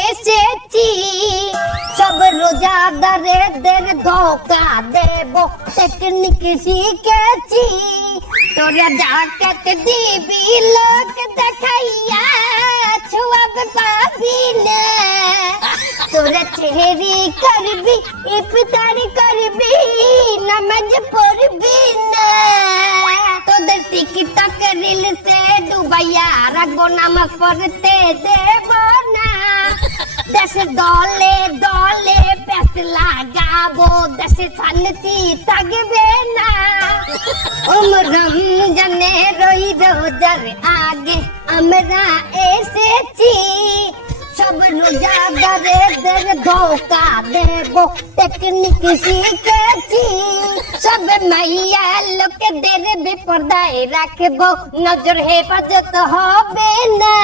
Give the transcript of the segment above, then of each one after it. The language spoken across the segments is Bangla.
এসেছি সব রোজাদারদের ধোকা দেব টেকনিক শিখেছি তোরা জাকাত দিবি লোক দেখাইয়া ছুয়াবে পাবি না তোরা সেহরি করবি ইফতারি করবি নামাজ পড়বি না তোদের টিকটক রিলসে ডুবাইয়া রাখবো নামাজ পড়তে দেব না দেশে দলে দলে প্যাস লাগাবো দেশে শান্তি থাকবে না রমজানে রই রোজার আগে আমরা এসেছি সব রোজাদারদের ধোকা দেব টেকনিক শিখেছি সব মাইয়া লোকেদের বেপরদায় রাখবো নজর হেফাজত হবে না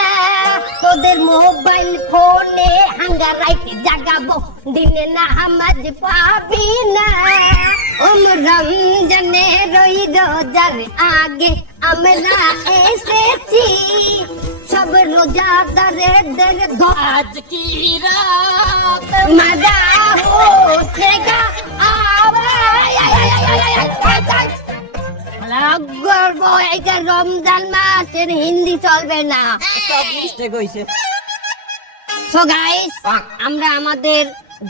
তোদের মোবাইল ফোনে হাঙ্গা রাইতে জাগাবো দিনে নামাজ পাবি না রমজানে রই রোজার আগে আমরা এসেছি সব রোজাদারদের आज की रात मजा उठेगा রমজান মাসের হিন্দি চলবে না সব মিস্টেক হইছে সো গাইস আমরা আমাদের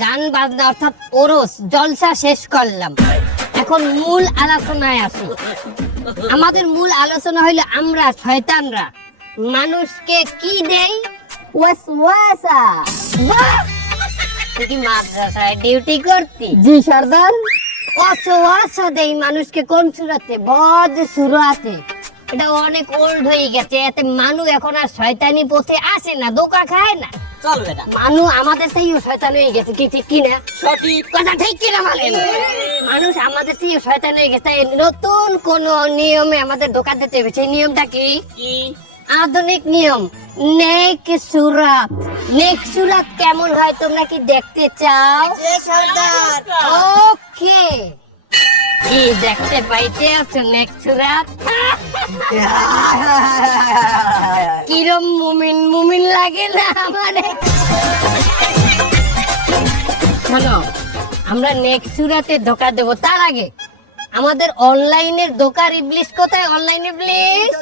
গান বাজনা অর্থাৎ ওরস জলসা শেষ করলাম এখন মূল আলোচনায় আসি আমাদের মূল আলোচনা হইলো আমরা শয়তানরা মানুষকে কি দেই ওয়াসওয়াসা বাহ তুই কি মাদ্রাসায় ডিউটি করতি জি সর্দার ওয়াসওয়াসা দেই মানুষকে কোন সুরাতে বদ সুরাতে এটা অনেক ওল্ড হয়ে গেছে এতে মানুষ এখন আর শয়তানি পথে আসে না ধোঁকা খায় না চলবে না মানুষ আমাদের থেকেও শয়তান হয়ে গেছে কি ঠিক কি না সঠিক কথা ঠিক কিনা বলেন মানুষ আমাদের থেকেও শয়তান হয়ে গেছে তাই নতুন কোন নিয়মে আমাদের ধোঁকা দিতে হবে সেই নিয়মটা কি কি আধুনিক নিয়ম নেক সুরাত কেমন হয় তোমরা কি দেখতে চাও জি সর্দার ওকে কি দেখতে পাইতে আছো নেক সুরাত কিরম মুমিন মুমিন লাগে না আমারে শোনো আমরা নেক্সট সুরাতে ধোকা দেব তার আগে আমাদের অনলাইনের ধোকার ইবলিশ কোথায় অনলাইন ইবলিশ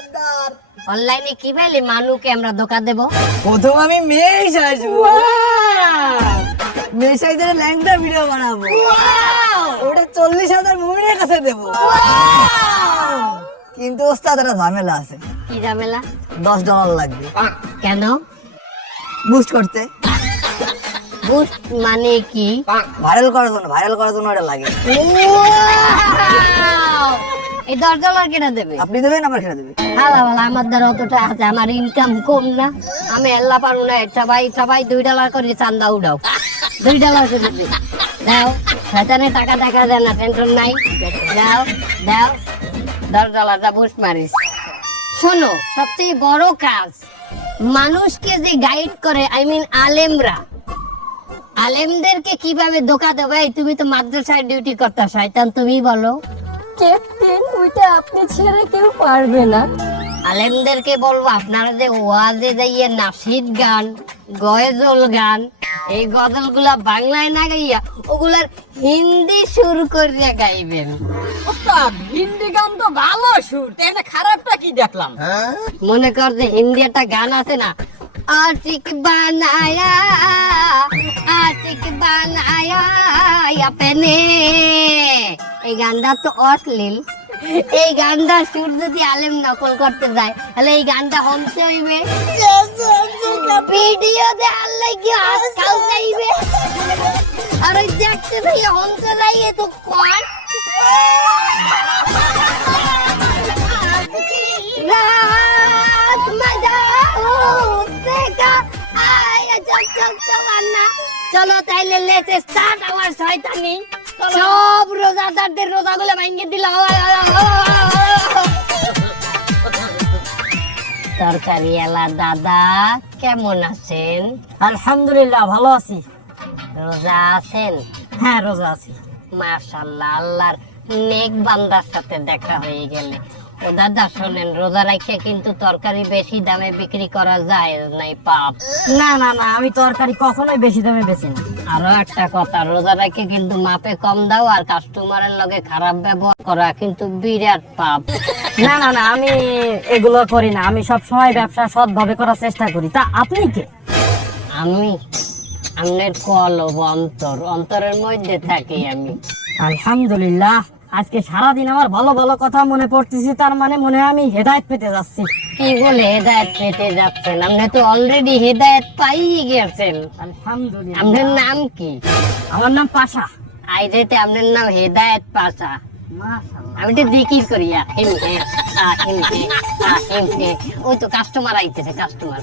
অনলাইনে কি পেলে মানুষকে আমরা ধোকা দেব প্রথম আমি মেশ আসবো মেশাইতে ল্যাংটা ভিডিও বানাবো ওটা 40,000 মুমিনের কাছে দেবো কিন্তু ওস্তাদ একটা ঝামেলা আছে কি ঝামেলা $10 লাগবে কেন বুস্ট করতে বুস্ট মানে কি ভাইরাল করার জন্য এটা লাগে এই $10 কেনা দেবে আপনি দেবেন আমার খেয়ে দেবে হালা হালা আমার দ্বারা অতটা আছে আমার ইনকাম কম না আমি আল্লাহ পারু না সবাই সবাই $2 করে চান্দা উঠাও $2 করে দিবে দাও শয়তানে টাকা দেখা যায় না টেনশন নাই দাও দাও $10 বুস্ট মারিস শোনো সবচেয়ে বড় কাজ মানুষকে যে গাইড করে আই মিন আলেমদেরকে কিভাবে ধোকা দেবে তুমি তো মাদ্রাসায় ডিউটি করতে শয়তান তুমি বলো ক্যাপ্টেন ওইটা আপনি ছেড়ে কেউ পারবে না আলেমদেরকে বলবো আপনারা যে ওয়াজে যাইয়ে নাসিদ গান গজল গান এই গজলগুলা বাংলায় না গাইয়া ওগুলার হিন্দি সুর করে গাইবেন ওস্তাদ হিন্দি গান তো ভালো সুর তাই খারাপটা কি দেখলাম মনে কর যে হিন্দি একটা গান আছে না আশিক বানায়া আপনে এই গানটা তো অশ্লীল এই গানটা সুর যদি আলেম নকল করতে যায় তাহলে এই গানটা হমতে হইবে ভিডিও দেখার লাগি আজকাল যাইবে আর ওই দেখতে থেকে হমতে যাইয়ে তো কর রাত মজা উঠেগা আয়া চল চলো তাইলে লেটস স্টার্ট আওয়ার শয়তানি সব রোজাদারদের রোজাগুলো ভাঙিয়ে দিল তরকারিওয়ালা দাদা কেমন আছেন আলহামদুলিল্লাহ ভালো আছি রোজা আছেন হ্যাঁ রোজা আছি মাশাআল্লাহ আল্লাহর নেক বান্দার সাথে দেখা হয়ে গেলে ও দাদা শোনেন, রোজা রাখে কিন্তু তরকারি বেশি দামে বিক্রি করা যায় নাই, পাপ। না না না, আমি তরকারি কখনোই বেশি দামে বেচি না। আরো একটা কথা, রোজা রাখে কিন্তু মাপে কম দাও আর কাস্টমারের লগে খারাপ ব্যবহার করা কিন্তু বিরাট পাপ। না না না, আমি এগুলো করি না। আমি সব সময় ব্যবসা সৎভাবে করার চেষ্টা করি। তা আপনি কে? আমি আমনের কলব অন্তর, অন্তরের মধ্যে থাকি আমি। আলহামদুলিল্লাহ, আজকে সারাদিন আমার ভালো ভালো কথা মনে পড়তেছে। তার মানে মনে হয় আমি হেদায়েত পেতে যাচ্ছি। কি বলে হেদায়েত পেতে যাচ্ছেন? আপনি তো অলরেডি হেদায়েত পাই গেছেন। আলহামদুলিল্লাহ। আপনার নাম কি? আমার নাম পাশা। আইরেতে আপনার নাম হেদায়েত পাশা। মাশাআল্লাহ। আমি তো জিকির করি আহিম হে আহিম হে আহিম হে। ওই তো কাস্টমার আইতেছে, কাস্টমার।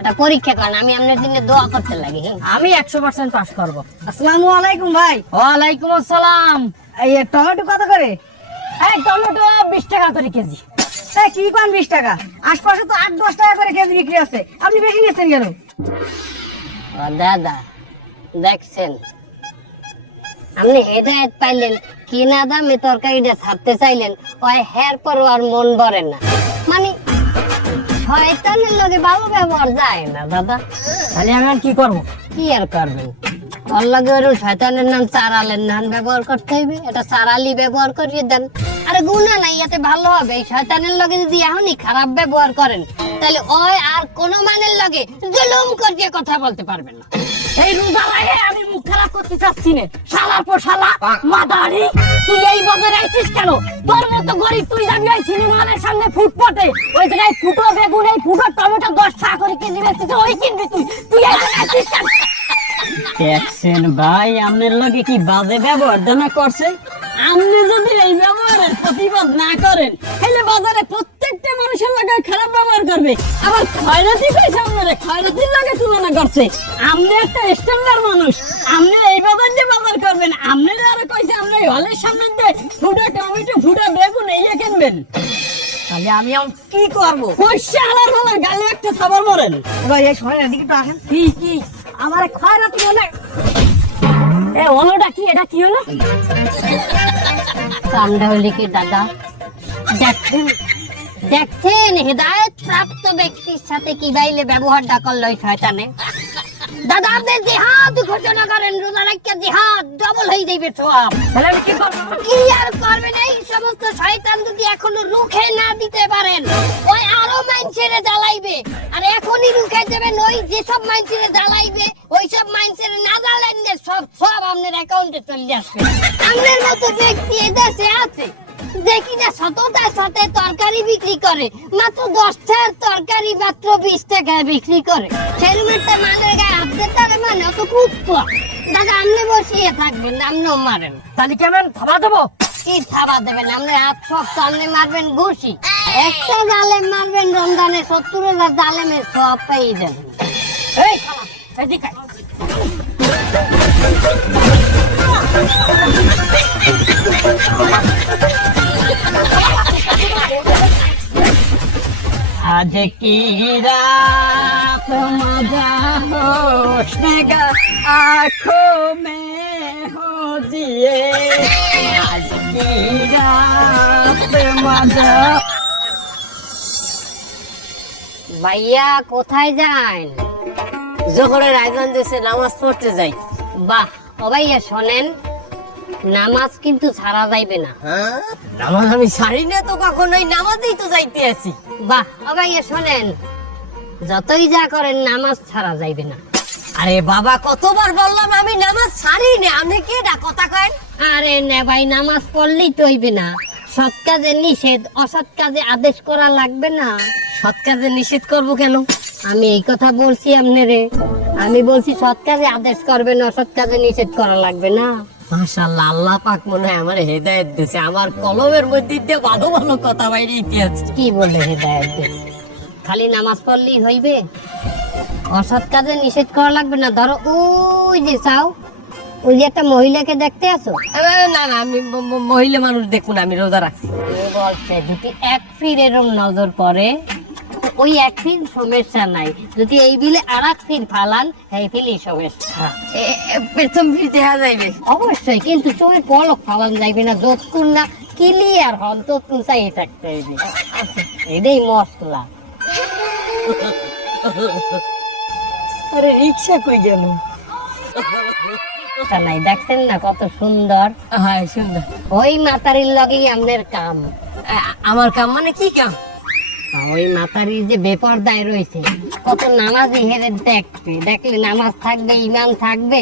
এটা পরীক্ষা করেন, আমি আপনার জন্য দোয়া করতে লাগি। আমি 100% পাস করব। আসসালামু আলাইকুম ভাই। ওয়ালাইকুম আসসালাম। এই টমেটো কত করে? এই টমেটো 20 টাকা করে কেজি। এই কি কোন 20 টাকা? আশপাশে তো 8-10 টাকা করে কেজি বিক্রি আছে। আপনি বেশি নিচ্ছেন কেন? ও দাদা, দেখছেন আপনি হেদায়েত পাইলেন, কিনা দামে তরকারিটা ছাড়তে চাইলেন, ওই হের পর আর মন ভরে না। মানে শয়তানের লগে ভালো ব্যবহার যায় না দাদা। তাহলে আমি আর কি করব? কি আর করবেন, ওর লগে ওর শয়তানের নাম চারালের নাম ব্যবহার করতে হইবে। এটা চারালি ব্যবহার করিয়ে দেন। আরে গুনাহ নাই, এতে ভালো হবে। এই শয়তানের লগে যদি এখনই খারাপ ব্যবহার করেন, তাহলে ওই আর কোনো মানের লগে জুলুম করিয়ে কথা বলতে পারবে না। এই রোজা লাগে আমি মুখ খারাপ করতে চাচ্ছি না। শালা পো শালা মাদারি, তুই এই বাজারে আইছিস কেন? তোর মতো গরিব তুই যাবি এই সিনেমা হলের সামনে ফুটপাতে, ওই জায়গায় ফুটো বেগুন, এই ফুটো টমেটো 10 টাকা করে কেজি বেচছিস, ওই কিনবি তুই? তুই এই জায়গায় আইছিস কেন? দেখছেন ভাই, আপনার লগে কি বাজে ব্যবহারটা না করছে। আপনি যদি এই ব্যবহারের প্রতিবাদ না করেন, তাহলে বাজারে প্রত্যেকটা মানুষের লগে খারাপ ব্যবহার করবে। আবার খয়রাতি কইছে, আপনারা খয়রাতির লগে তুলনা করছে। আপনি একটা স্ট্যান্ডার্ড মানুষ, আপনি এই বাজার দিয়ে বাজার করবেন। আপনারা আরো কইছে আপনি এই হলের সামনে দিয়ে ফুটা টমেটো, ফুটা বেগুন এই কিনবেন। তাহলে আমি এখন কি করব? পয়সা আলার হলার গালে একটা খাবার মরেন। ভাই এই শোনেন, এদিকে তো আসেন। কি আমার খয়রাতি বলে? এ হলোটা কি? এটা কি হলো? কামটা হইলে কি দাদা, দেখছেন হেদায়েত প্রাপ্ত ব্যক্তির সাথে কি বাইলে ব্যবহারটা করলো ওই শয়তানে। দাদা আপনি জিহাদ ঘোষণা করেন, রোজা রাখিয়া জিহাদ ডবল হয়ে যাইবে সব। তাহলে আমি কি করব? কি আর করবেন? এই সমস্ত শয়তান যদি এখনো রুখে না দিতে পারেন, ওই আরো মাইনছেরে জ্বালাইবে। আর এখনই রুখে দেবেন, ওই যেসব মাইনছেরে জ্বালাইবে, ওই সব মাইনছেরে না জ্বালাইন সব আপনার অ্যাকাউন্টে চলে আসবে। আপনার মতো ব্যক্তি এই দেশে আছে, দেখি না সততার সাথে তরকারি বিক্রি করে, মাত্র 10 টাকার তরকারি মাত্র 20 টাকায় বিক্রি করে। সেরকম একটা মানের গায়ে হাত দিতে পারে মানে অত খুব কম। দাদা আপনি বসিয়ে থাকবেন, আপনিও মারেন। তাহলে কেমন থাবা দেবো? কি থাবা দেবেন? আপনি হাত সব সামনে মারবেন ঘুষি। একটা জালেম মারবেন রমজানে, 70,000 জালেমের সব পেয়ে যাবেন। এই শালা, এদিকে আয়। आज की रात मजा होशनेगा आँखों में हो दिए। आज की रात मजा। ভাইয়া কোথায় যান? জোহরের আয়োজন দিয়েছে, নামাজ পড়তে যাই। বাহ, ও ভাইয়া শোনেন, নামাজ কিন্তু ছাড়া যাইবে না। নামাজ আমি ছাড়ি না তো কখনোই, নামাজেই তো যাইতে আছি। বাহ, ও ভাইয়া শোনেন, যতই যা করেন নামাজ ছাড়া যাইবে না। আরে বাবা, কতবার বললাম আমি নামাজ ছাড়ি না। আপনি কি না কথা কয়েন? আরে নে ভাই, নামাজ পড়লেই তো হইবে না। সৎ কাজে নিষেধ, অসৎ কাজে আদেশ করা লাগবে না। সৎ কাজে নিষেধ করব কেন? আমি এই কথা বলছি আপনারে, আমি বলছি সৎ কাজে আদেশ করবেন, অসৎ কাজে নিষেধ করা লাগবে না। মাশাআল্লাহ, আল্লাহ পাক মনে হয় আমার হেদায়েত দিয়েছে। আমার কলমের মধ্যে দিয়ে ভালো ভালো কথা বাইরে ইতিহাস। কি বলে হেদায়েত দিছে? খালি নামাজ পড়লেই হইবে? অসৎ কাজে নিষেধ করা লাগবে না। ধরো ওই যে চাও, ওই যে একটা মহিলাকে দেখতে আছো, না না, আমি মহিলা মানুষ দেখুন, আমি রোজা রাখছি। ও বলছে যদি এক ফির এরম নজর পড়ে, ওই এক ফির সমস্যা নাই, যদি এই বিলে আর এক ফির ফালান, এই ফিলই সমস্যা। প্রথম ফির দেখা যাইবে। অবশ্যই, কিন্তু চোখে পলক ফালান যাইবে না, যতক্ষণ না ক্লিয়ার হন তো তুসাই থাকতে হইবে এটাই মশলা। আরে রিক্সা কই গেল? নাই দেখছেন না কত সুন্দর? হ্যাঁ সুন্দর। ওই মাতারির লগেই আমাদের কাম। আমার কাম মানে কি কাম? ওই মাতারি যে বেপরদায় রয়েছে, কত নামাজি হেরে দেখলে নামাজ থাকবে, ইমান থাকবে।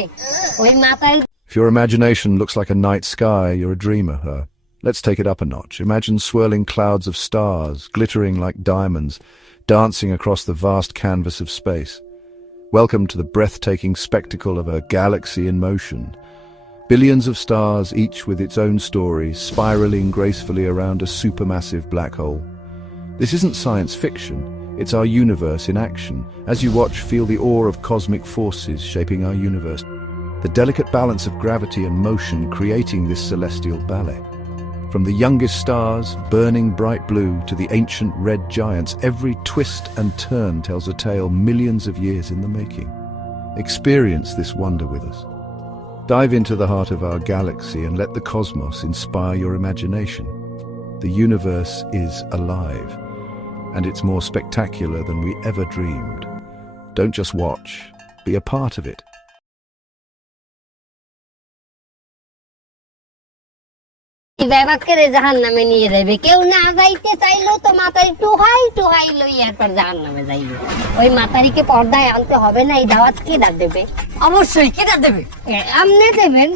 ওই মাতারি If your imagination looks like a night sky, you're a dreamer, huh? Let's take it up a notch. Imagine swirling clouds of stars, glittering like diamonds, dancing across the vast canvas of space. Welcome to the breathtaking spectacle of a galaxy in motion. Billions of stars, each with its own story, spiraling gracefully around a supermassive black hole. This isn't science fiction, it's our universe in action. As you watch, feel the awe of cosmic forces shaping our universe. The delicate balance of gravity and motion creating this celestial ballet. From the youngest stars, burning bright blue, to the ancient red giants, every twist and turn tells a tale millions of years in the making. Experience this wonder with us. Dive into the heart of our galaxy and let the cosmos inspire your imagination. The universe is alive, and it's more spectacular than we ever dreamed. Don't just watch, be a part of it. ব্যাপারকে জাহান নামে নিয়ে যাবে, কেউ না যাইতে চাইলেও তো মাতারি টুহাই লই এরপর জাহান নামে যাইবে। ওই মাতারিকে পর্দায় আনতে হবে না, এই দাওয়াত কে না দেবে? অবশ্যই কেটা দেবে? আপনি দেবেন।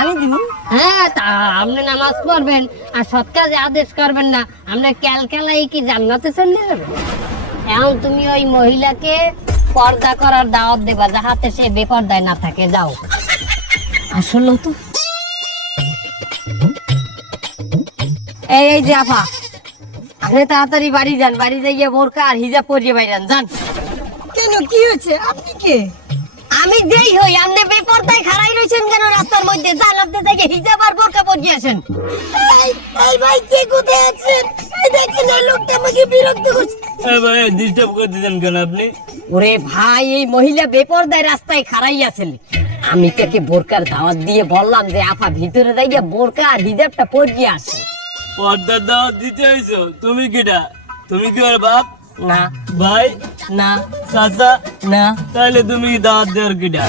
আমি দিব। হ্যাঁ, তা আপনি নামাজ পড়বেন আর সৎ কাজে আদেশ করবেন না, আমরা ক্যালকালাই কি জান্নাতে চলে যাবে? এখন তুমি ওই মহিলাকে পর্দা করার দাওয়াত দেবা, যাহাতে সে বেপর্দায় না থাকে। যাও। আসলে তো এই যে আপা, আপনি তাড়াতাড়ি বাড়ি যান, বাড়ি যাইয়ে বোরকা আর হিজাব পরিয়ে বাইরান যান। কেন, কি হয়েছে? আপনি কে? আমি যেই হই, আপনি বেপর্দায় খাড়াই রইছেন কেন রাস্তার মধ্যে? যান, আপনি থেকে হিজাব আর বোরকা পরিয়ে আসেন। এই ভাই, কে কোথায় আছেন? এই দেখেন, ওই লোকটা আমাকে বিরক্ত করছে। এই ভাই, ডিস্টার্ব করে দিতেন কেন আপনি? ওরে ভাই, এই মহিলা বেপরদায় রাস্তায় খাড়াই আছেন। আমি তাকে বোরকার দাওয়াত দিয়ে বললাম যে আপা ভিতরে যাইয়া বোরকা আর হিজাবটা পরিয়ে আসে। পর্দার দাওয়াত দিতে হইছো? তুমি কিটা? তুমি কি ওর বাপ? না ভাই? না চাচা? না। তাহলে তুমি কি দাওয়াত দেওয়ার কিটা?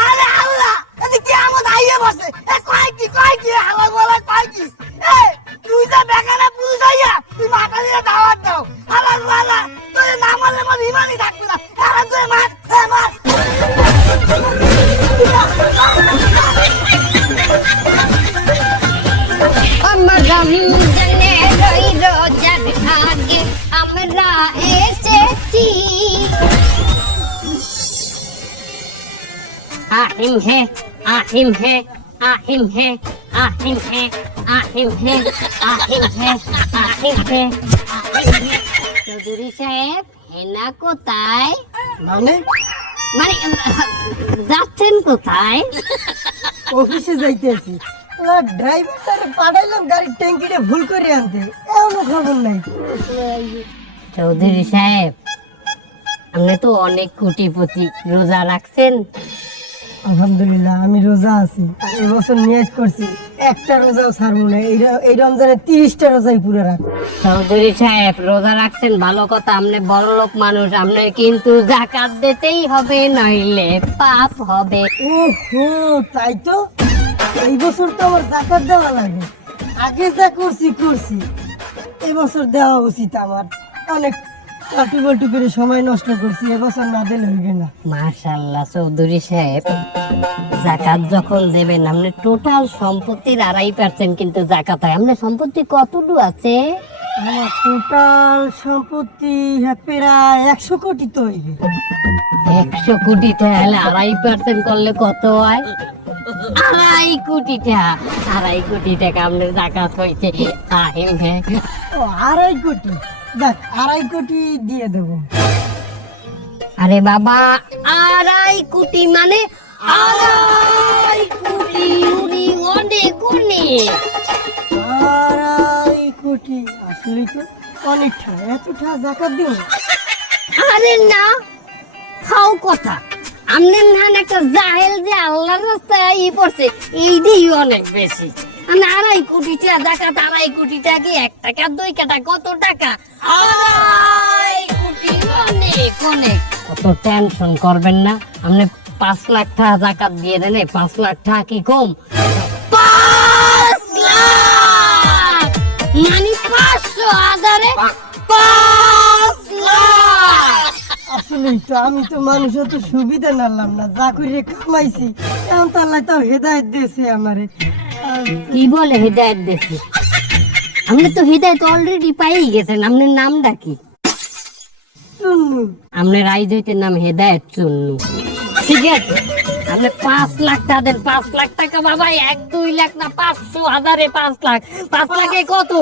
আরে আল্লাহ, এদি কি আমত আইয়ে বসে? এ কয় কি হালা বলা কয় কি? এ তুই যা বেকারা পুরুষ হইয়া তুই মাথা দিয়ে দাওয়াত দাও। হালা বলা তুই না মারলে মন ইমানই থাকবে না। আরে তুই মার, মার। আমার রমজানে রই রোজার আগে আমরা এসেছি। আহিম হে, আহিম হে, আহিম হে, আহিম হে, আহিম হে, আহিম হে, আহিম হে, আহিম হে। চৌধুরী সাহেব, হেনা কোথায়? মানে মানে যাচ্ছেন কোথায়? অফিসে যাইতেছি। ড্রাইভারটারে পাঠাইলাম গাড়ির ট্যাঙ্কিটা ভুল করে আনতে, এমন খবর নাই। চৌধুরী সাহেব, আপনি তো অনেক কোটিপতি, রোজা রাখছেন? আলহামদুলিল্লাহ, আমি রোজা আছি। এবছর নিয়ত করছি একটা রোজাও ছাড়বো না। এই রমজানে 30টা রোজাই পুরো রাখবো। চৌধুরী সাহেব, রোজা রাখছেন ভালো কথা, আপনি বড় লোক মানুষ, আপনার কিন্তু যাকাত দিতেই হবে, নইলে পাপ হবে। ওহো, তাই তো। এই বছর তো আমার যাকাত দেওয়া লাগে। আগে যা করছি এবছর দেওয়া উচিত আমার। অনেক টাটু করে সময় নষ্ট করছি, এবছর না দিলে হইবে না। মাশাআল্লাহ চৌধুরী সাহেব, যাকাত যখন দেবেন আপনি টোটাল সম্পত্তির 2.5% কিন্তু যাকাত হয়। আপনার সম্পত্তি কতটুকু আছে? আমার টোটাল সম্পত্তি প্রায় 100 কোটি তো হইবে। 100 কোটি তাহলে 2.5% করলে কত হয়? 2.5 কোটি টাকা। 2.5 কোটি টাকা আপনার যাকাত হয়েছে। আহিম হে। ও, 2.5 কোটি। দেখ, 2.5 কোটি দিয়ে দেবো। আরে বাবা, 2.5 কোটি মানে 2.5 কোটি, উনি অনেক অনেক। 2.5 কোটি আসলে তো অনেকটা। এতটা যাকাত দিব? আরে না, খাও কথা। আপনার নান একটা জাহেল যে আল্লাহর রাস্তায় পড়ছে, এইটাই অনেক বেশি। আমি 2.5 কোটি টাকা জাকাত, 2.5 কোটি টাকা কি 1 টাকা 2 টাকা কত টাকা? 2.5 কোটি অনেক অনেক। কত টেনশন করবেন না, আপনি 5 লাখ টাকা জাকাত দিয়ে দেন। 5 লাখ টাকা কি কম? 5 লাখ মানে 500 হাজারে 5 লাখ। আসলে তো আমি তো মানুষের তো সুবিধা নিলাম না, যা করে কামাইছি এখন তো আল্লাহ তাও হেদায়েত দিয়েছে আমারে। কি বলে হৃদায়ত দেখি? আপনি তো হৃদায়ত অলরেডি পাই গেছেন। আপনার নামটা কি? শুনু আপনার আইজইতের নাম হেদায়ত চুন্নু, ঠিক আছে? আপনি 5 লাখ টাকা দেন। 5 লাখ টাকা বাবা, 1-2 লাখ না, 500 হাজারে 5 লাখ। 5 লাখে কত?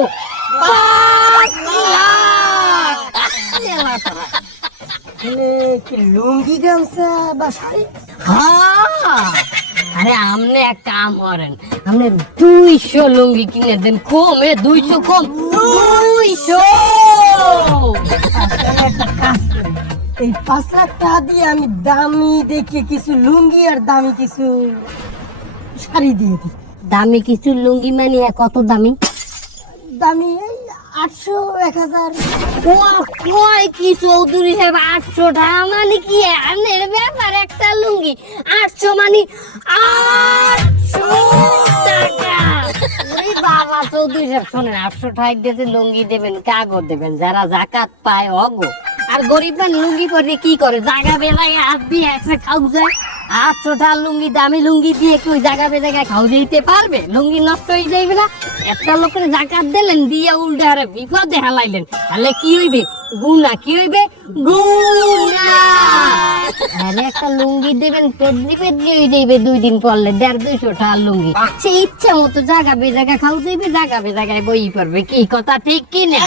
5 লাখ। কি লুঙ্গি গামছা বা শাড়ি? হ্যাঁ, আরে আপনি এক কাম করেন, আপনি 200 লুঙ্গি কিনে দেন। কমে 200 কম 200। তাহলে একটা কাজ করি, এই 5 লাখ টাকা দিয়ে আমি দামি দেখে কিছু লুঙ্গি আর দামি কিছু শাড়ি দিয়ে দিই। দামি কিছু লুঙ্গি মানে কত দামি? দামি এই 800 1000। ও কয় কি চৌধুরী সাহেব, 800 টাকা মানে কি আনের ব্যাপার? একটা লুঙ্গি 800 মানে 800 টাকা। ওরে বাবা চৌধুরী সাহেব শোনেন, 800 টাকা দিয়ে লুঙ্গি দেবেন, কাগজ দেবেন যারা জাকাত পায় অগো। আর গরিব মান লুঙ্গি পরে কি করে? জায়গা বেলায় হাত দিয়ে একসে খাও যায়। 800 টাকা লুঙ্গি, দামি লুঙ্গি দিয়ে কি ওই জায়গা বেজায়গায় খাও দিতে পারবে? লুঙ্গি নষ্ট হয়ে যাইবে না? একটা লোকের জাকাত দিলেন, দিয়ে উল্টে আরে বিপদে হেলাইলেন, তাহলে কি হইবে? গুনাহ। কি হইবে? গুনাহ। আরে একটা লুঙ্গি দেবেন, পেদ্রি পেদ্রি হয়ে যাইবে 2 দিন পরলে। 150-200 টাকা লুঙ্গি, সে ইচ্ছা মতো জায়গা বেজায়গা খাও যাইবে, জায়গা বেজায়গায় বই পড়বে। কি কথা ঠিক কি না?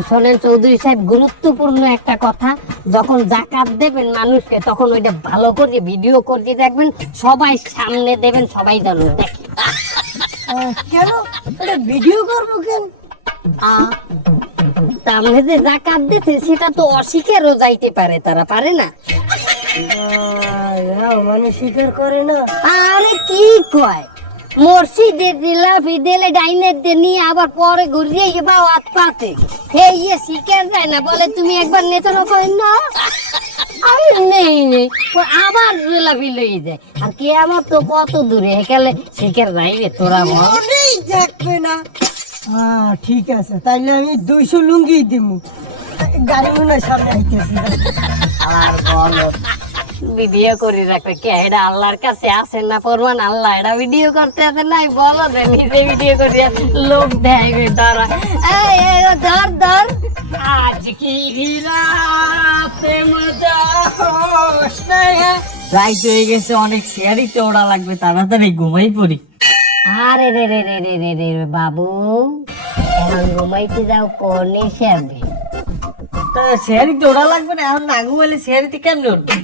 আসলে চৌধুরী সাহেব গুরুত্বপূর্ণ একটা কথা, যখন জাকাত দেবেন মানুষকে তখন ওইটা ভালো করে ভিডিও করে দেখবেন, সবাই সামনে দেবেন, সবাই জানো দেখে। কেন এটা ভিডিও করবো কেন? সামনে যে জাকাত দিতে সেটা তো অস্বীকারও যাইতে পারে, তারা পারে না। মানে স্বীকার করে না। আরে কি কয়, মসজিদে জিলাপি দিলে ডাইনের দিয়ে নিয়ে আবার পরে ঘুরিয়ে বা হাত পাতে ইয়ে শিকার যায় না, বলে তুমি একবার নেতানো করেন না। আমি নেই নেই, ও আবার জিলাপি লই যায়। আর কে আমার তো কত দূরে, এখানে শিকার যাইবে তোরা বল। মনেই দেখবে না। ঠিক আছে, তাইলে আমি 200 লুঙ্গি দিব। গাড়ি মনে হয় সামনে আইতেছি। আর বলো, ভিডিও করে রাখবে কে? এটা আল্লাহর কাছে আছে না প্রমাণ? আল্লাহ এটা ভিডিও করতে আছে নাই? বলো যে নিজে ভিডিও করে লোক দেখবে তারা। ধর ধর, আজ কি রাতে মজা হোশ নাই হ্যাঁ। রাইত হয়ে গেছে, অনেক শেয়ারিতে ওড়া লাগবে, তাড়াতাড়ি ঘুমাই পড়ি। আরে রে রে রে রে রে রে রে বাবু, এখন ঘুমাইতে যাও কোন হিসাবে? শেয়ারিতে ওড়া লাগবে না, এখন না ঘুমাইলে শেয়ারিতে কেমন উঠবে?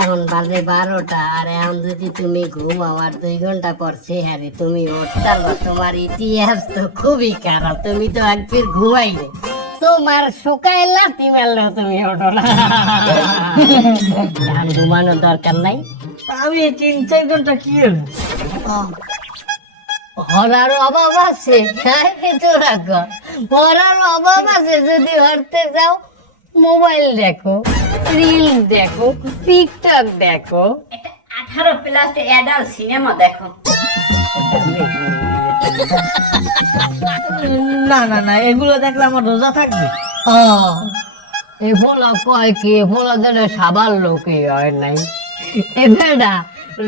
এখন বাজে 12টা, আর এখন যদি তুমি ঘুমাও আর 2 ঘন্টা পর সেহারি তুমি উঠতে পারবা? তোমার ইতিহাস তো খুবই খারাপ, তুমি তো একবার ঘুমাইলে তোমার শোকায় লাথি মারলেও তুমি ওঠো না। এখন ঘুমানোর দরকার নাই। আমি 3-4 ঘন্টা কি হলো? হরার অভাব আছে, হরার অভাব আছে। যদি হরতে যাও মোবাইল দেখো, রিল দেখো, টিকটক দেখো, 18+ অ্যাডাল্ট সিনেমা দেখো। না না না, এগুলো দেখলে আমার রোজা থাকবে। এ ফোলা কয় কি? ফোলা যেন সাবার লোকই হয় নাই। এ বেটা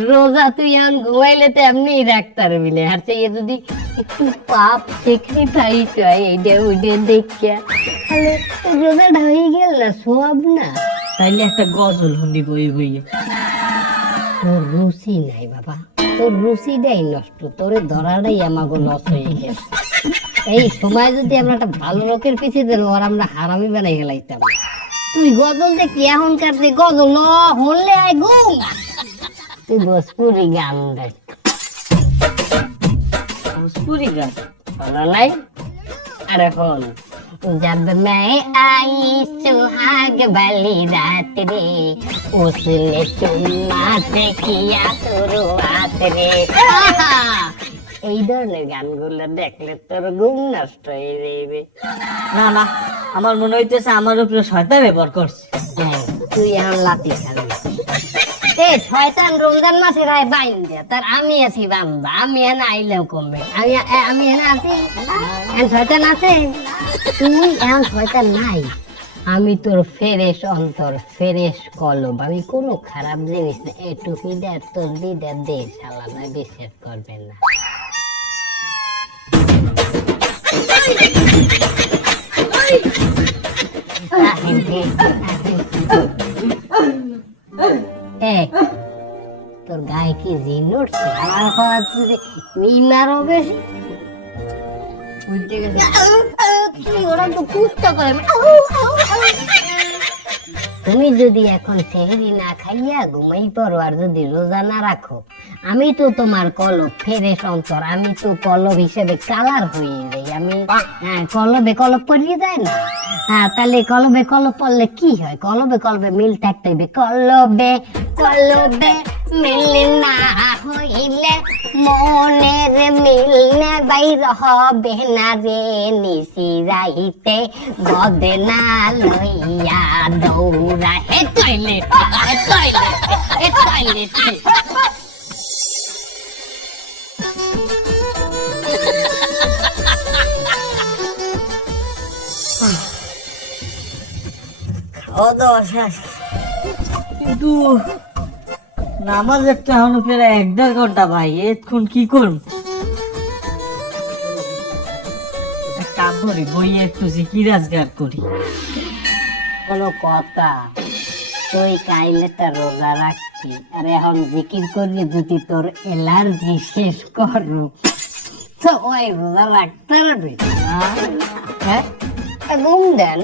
রোজা তুই আন ঘুমাইলে তো এমনি ডাক্তার মিলে আর সে যদি একটু পাপ দেখলি তাই চাই এইটা ওইটা দেখিয়া, তাহলে রোজাটা হয়ে গেল না? সোয়াব না? তাইলে একটা গজল হুন্ডি বই বইয়ে। তোর রুচি নাই বাবা, তোর রুচিটাই নষ্ট, তোরে ধরাটাই আমাকে নষ্ট হয়ে গেছে। এই সময় যদি আমরা একটা ভালো লোকের পিছিয়ে দিল আর আমরা হারামি বানাই গেলাইতাম। তুই গজল দেখি এখনকার যে গজল ন হলে আয় ঘুম, তুই ভোজপুরি গান দেখ। ভোজপুরি গান শোনা নাই? আর এখন जब मैं आई सुहाग वाली रात रे, उसने चुम्मा से किया शुरुआत रे। এই ধরনের গানগুলো দেখলে তোর ঘুম নষ্ট হয়ে যাবে। না না, আমার মনে হইতেছে আমার উপরে শয়তান ব্যবহার করছে। হ্যাঁ, তুই এখন লাতি খাবি। এ শয়তান রমজান মাসে রায় বাইন দে, তার আমি আছি বান্দা, আমি এনে আইলেও কমবে। আমি এনে আছি, এখন শয়তান আছে, তুই এখন শয়তান নাই। আমি তোর ফেরেশ অন্তর, ফেরেশ কলব, আমি কোনো খারাপ জিনিস না। একটু ফিডার তোর দিদার দে, শালা না বিশ্বাস করবে না। এই, তোর গায়ে কি জিন উঠছে? আমার কথা তুই মারো বেশি। ওরা তো কুত্তা করে। তুমি যদি এখন সেহরি না খাইয়া ঘুমাই পড়ো আর যদি রোজা না রাখো, আমি তো তোমার কলব, ফেরেশ অন্তর, আমি তো কলব হিসেবে কালার হয়ে যাই। আমি কলবে কলব পড়িয়ে যায় না? হ্যাঁ, তাহলে কলবে কলব পড়লে কি হয়? কলবে কলবে মিল থাকতে হবে। কলবে কলবে মিল না হইলে মনের মিল না বাইর হবে না রে, নিশি রাইতে বদনা লইয়া দৌড়া। হে টয়লেট, হে টয়লেট, হে টয়লেট। খাওয়া দাওয়া শেষ, কিন্তু নামাজের টাইম প্রায় 1.5 ঘন্টা ভাই। এখন কি করব? কাম করি, বই একটু জিকির আজগার করি। কোনো কথা, তুই কাইলেটা রোজা রাখছি আর এখন জিকির করবি, যদি তোর এলার্জি শেষ করো তো ওই রোজা রাখতে পারবি? হ্যাঁ, ঘুম দেন।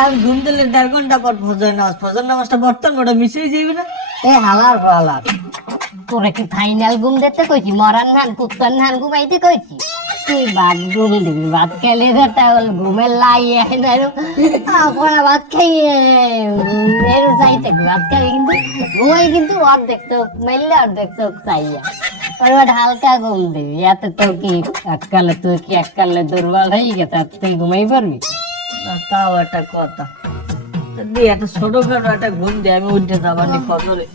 আমি ঘুম দিলে 1.5 ঘন্টা পর ফজর নামাজ, ফজর নামাজটা বর্তমান ওটা মিশে যাবে না? এ হালার হালার, তোরা কি ফাইনাল ঘুম দিতে কইছি? মরান ধান কুত্তার ধান ঘুমাইতে কইছি? তুই ভাত ঘুম দিবি, ভাত খেলে তাহলে ঘুমের লাই পড়া ভাত খাইয়ে এর চাই থাকবি। ভাত খাবি কিন্তু ঘুমাই, কিন্তু অর্ধেক চোখ মেললে অর্ধেক চোখ চাইয়া হালকা ঘুম দিবি। এত তো কি এককালে, তুই কি এককালে দুর্বল হয়ে গেছে, তুই ঘুমাই পারবি? না, তাও একটা কথা। দি একটা ছোটখাটো একটা ঘুম দিয়ে আমি উঠে যাবানি ফজরে।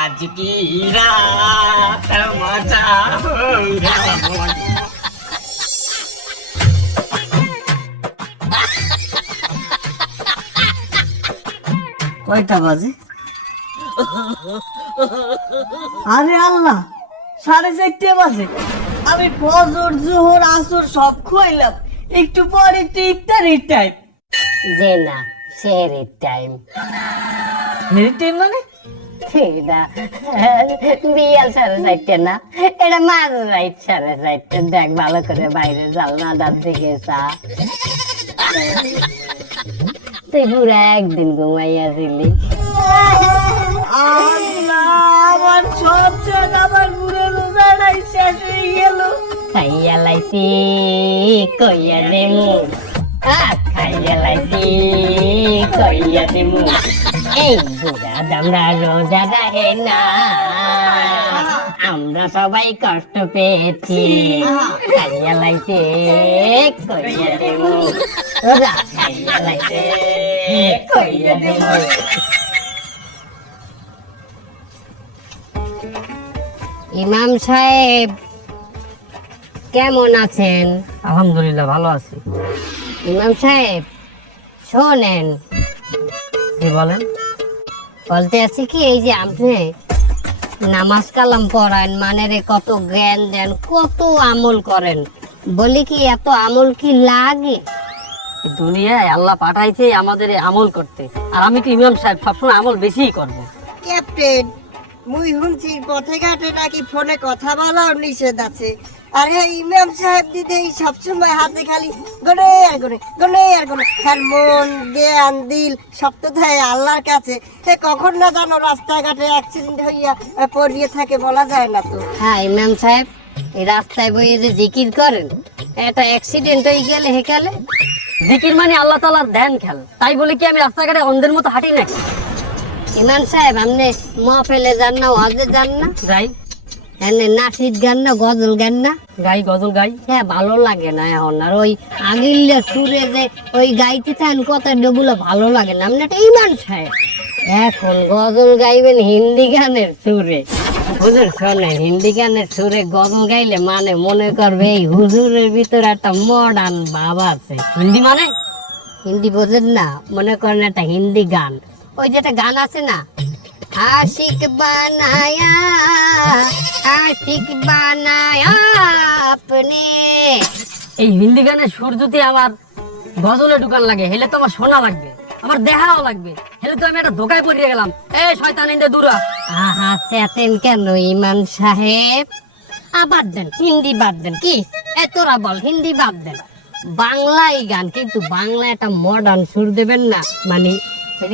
আজ কি রাত মজা কয়টা বাজে? আরে আল্লাহ, 4:30 বাজে। আমি ফজর জোহর আসর সব খুইলাম, একটু পর একটু ইফতারির টাইম। যে না, সেহরির টাইম। হেরি টাইম মানে? এটা বিয়াল 4:30 না, এটা মাঝ রাইট 4:30। দেখ ভালো করে, বাইরে জালনাদার দিকে চা। তুই পুরা একদিন ঘুমাইয়াছিলি। আল্লাহ, আমার সব চান, আমার পুরো রোজাটাই শেষ হয়ে গেল। খাইয়া লাইছি কইয়া দেমু, খাইয়া লাইছি কইয়া দেমু। এই বুড়া দামরা রোজা রাখে না, আমরা সবাই কষ্ট পেয়েছি। খাইয়া লাইছি কইয়া দেমু, রোজা খাইয়া লাইছি কইয়া দেমু। ইমাম সাহেব কেমন আছেন? আলহামদুলিল্লাহ, ভালো আছি। ইমাম সাহেব শোনেন, কি বলেন? বলতে আছি কি, এই যে আপনি নামাজ কালাম পড়ান, মানে রে কত জ্ঞান দেন, কত আমল করেন, বলি কি এত আমল কি লাগে? দুনিয়ায় আল্লাহ পাঠাইছে আমাদের এই আমল করতে, আর আমি তো ইমাম সাহেব, সবসময় আমল বেশিই করবো। ক্যাপ্টেন, মুই শুনছি পথে ঘাটে নাকি ফোনে কথা বলাও নিষেধ আছে। আর হ্যাঁ, ইমাম সাহেব দিদি সবসময় হাতে খালি গনে আর গনে, গনে আর গনে। হ্যাঁ, মন জ্ঞান দিল সব তো দেয় আল্লাহর কাছে। হে কখন না জানো রাস্তাঘাটে অ্যাক্সিডেন্ট হইয়া পড়িয়ে থাকে, বলা যায় না তো। হ্যাঁ ইমাম সাহেব, এই রাস্তায় বইয়ে যে জিকির করেন, একটা অ্যাক্সিডেন্ট হয়ে গেলে হেকালে। জিকির মানে আল্লাহ তাআলার ধ্যান খেল, তাই বলে কি আমি রাস্তাঘাটে অন্ধের মতো হাঁটি নাকি? ইমাম সাহেব, আপনি মহফিলে যান না, ওয়াজে যান না? যাই, এনে নাচিদ গান না, গজল গান না? গাই, গজল গাই। হ্যাঁ, ভালো লাগে না এখন আর ওই আগিল্লা সুরে যে ওই গাইতে থাকেন কথাগুলো ভালো লাগে না। আপনি একটা ইমাম সাহেব, এখন গজল গাইবেন হিন্দি গানের সুরে। হুজুর শোনেন, হিন্দি গানের সুরে গজল গাইলে মানে মনে করবে এই হুজুরের ভিতরে একটা মডার্ন ভাব আছে। হিন্দি মানে? হিন্দি বোঝেন না? মনে করেন একটা হিন্দি গান, ওই যেটা গান আছে না, আশিক বানায়া, আশিক বানায়া আপনে। এই হিন্দি গানের সুর যদি আমার গজলে ঢুকান লাগে, হেলে তো আমার শোনা লাগবে, আমার দেখাও লাগবে, হেলে তো আমি একটা ধোকায় পড়িয়ে গেলাম। এই শয়তান ইন্দে দূরা। আহা, চেতেন কেন ইমাম সাহেব? বাদ দেন, হিন্দি বাদ দেন। কি তোরা বল, হিন্দি বাদ দেন, বাংলাই গান, কিন্তু বাংলা একটা মডার্ন সুর দেবেন না। মানে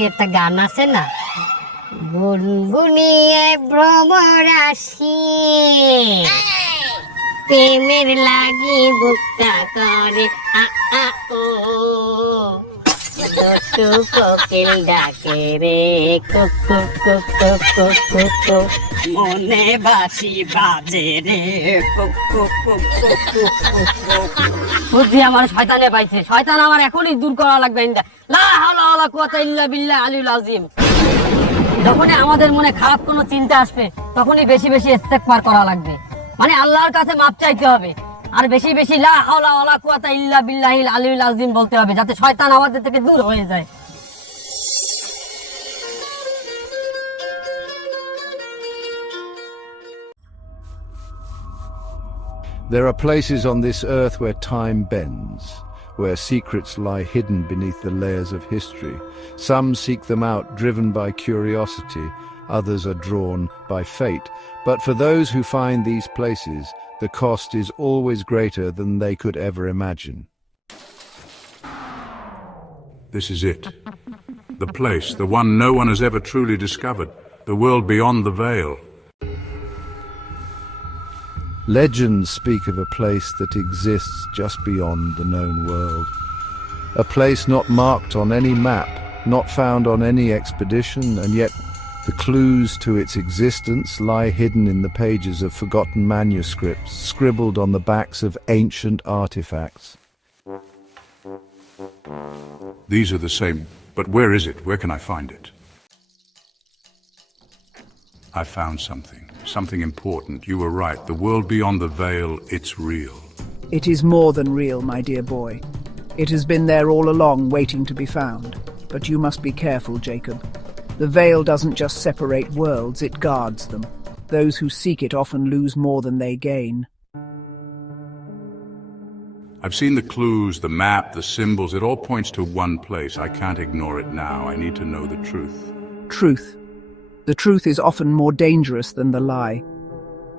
একটা গান আছে না, গুনগুনিয়ে ভ্রমরাশি, প্রেমের লাগি বুকটা করে আ আ ও, দস্যু কোকিল ডাকে রে cook cook cook cook cook cook cook, মনে বাসি বাজে রে cook cook cook cook cook cook cook. বুদ্ধি আমার শয়তানে পাইছে, শয়তান আমার এখনই দূর করা লাগবে। ইন্দা লা হাওলা ওয়ালা কুওয়াতা ইল্লা বিল্লাহ আলিউল আযীম। যখনই আমাদের মনে খারাপ কোনো চিন্তা আসবে, তখনই বেশি বেশি ইস্তেগফার করা লাগবে, মানে আল্লাহর কাছে মাপ চাইতে হবে, আর বেশি বেশি লা হাওলা ওয়ালা কুওয়াতা ইল্লা বিল্লাহিল আলিউল আযীম বলতে হবে, যাতে শয়তান আমাদের থেকে দূর হয়ে যায়। There are places on this earth where time bends, where secrets lie hidden beneath the layers of history. Some seek them out, driven by curiosity, others are drawn by fate. But for those who find these places, the cost is always greater than they could ever imagine. This is it. The place, the one no one has ever truly discovered. The world beyond the veil. Legends speak of a place that exists just beyond the known world. A place not marked on any map, not found on any expedition, and yet the clues to its existence lie hidden in the pages of forgotten manuscripts, scribbled on the backs of ancient artifacts. These are the same, but where is it? Where can I find it? I found something important. You were right. The world beyond the veil, it's real. It is more than real, my dear boy. It has been there all along, waiting to be found. But you must be careful, Jacob. The veil doesn't just separate worlds, it guards them. Those who seek it often lose more than they gain. I've seen the clues, the map, the symbols. It all points to one place. I can't ignore it now. I need to know the truth. Truth. The truth is often more dangerous than the lie.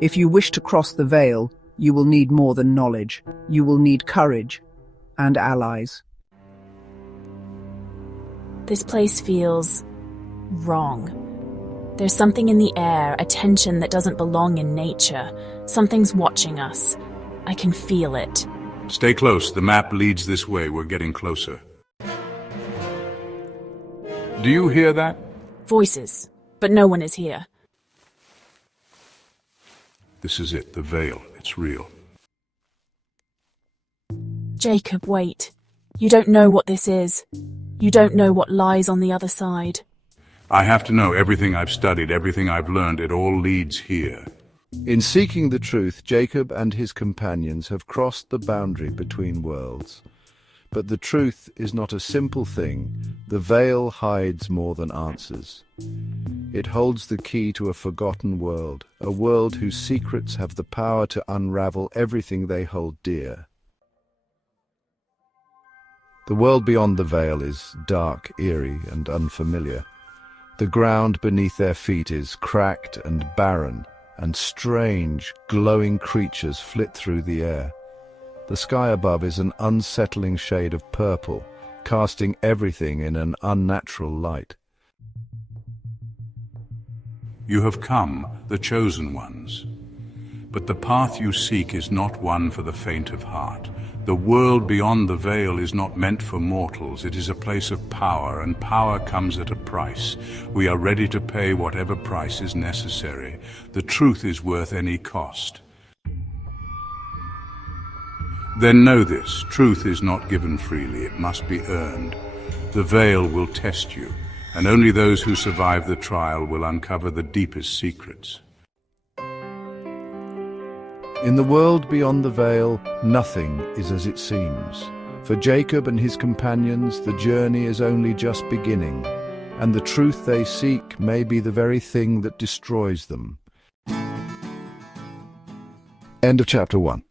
If you wish to cross the veil, you will need more than knowledge. You will need courage and allies. This place feels wrong. There's something in the air, a tension that doesn't belong in nature. Something's watching us. I can feel it. Stay close. The map leads this way. We're getting closer. Do you hear that? Voices, but no one is here. This is it. The veil. It's real. Jacob, wait. You don't know what this is. You don't know what lies on the other side. I have to know everything I've studied, everything I've learned. It all leads here. In seeking the truth, Jacob and his companions have crossed the boundary between worlds. But the truth is not a simple thing. The veil hides more than answers. It holds the key to a forgotten world, a world whose secrets have the power to unravel everything they hold dear. The world beyond the veil is dark, eerie, and unfamiliar. The ground beneath their feet is cracked and barren, and strange, glowing creatures flit through the air. The sky above is an unsettling shade of purple, casting everything in an unnatural light. You have come, the chosen ones. But the path you seek is not one for the faint of heart. The world beyond the veil is not meant for mortals. It is a place of power, and power comes at a price. We are ready to pay whatever price is necessary. The truth is worth any cost. Then know this, truth is not given freely, it must be earned. The veil will test you, and only those who survive the trial will uncover the deepest secrets. In the world beyond the veil, nothing is as it seems. For Jacob and his companions, the journey is only just beginning, and the truth they seek may be the very thing that destroys them. End of chapter 1.